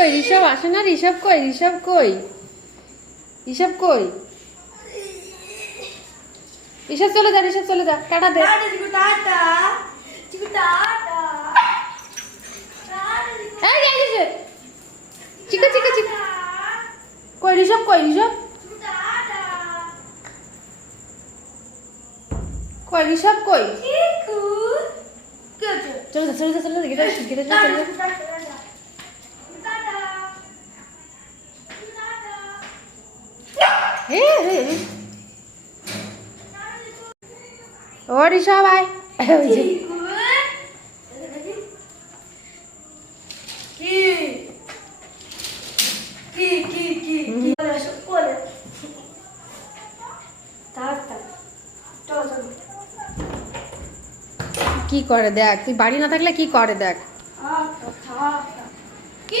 কই ঋষভ আসে না? ঋষভ কই? ঋষভ কই? ঋষভ কই? ঋষভ চলে যা, ঋষভ চলে যা, টাটা দে। এই এই যে চিকু চিকু চিকু কই ঋষভ? কই ঋষভ? কই ঋষভ কই? চলে যা চলে যা চলে যা, গেটে গেটে চলে যা। হে হে ও ঋষভ আয়। ওই যে কি করে দেখ, তুই বাড়ি না থাকলে কি করে দেখ।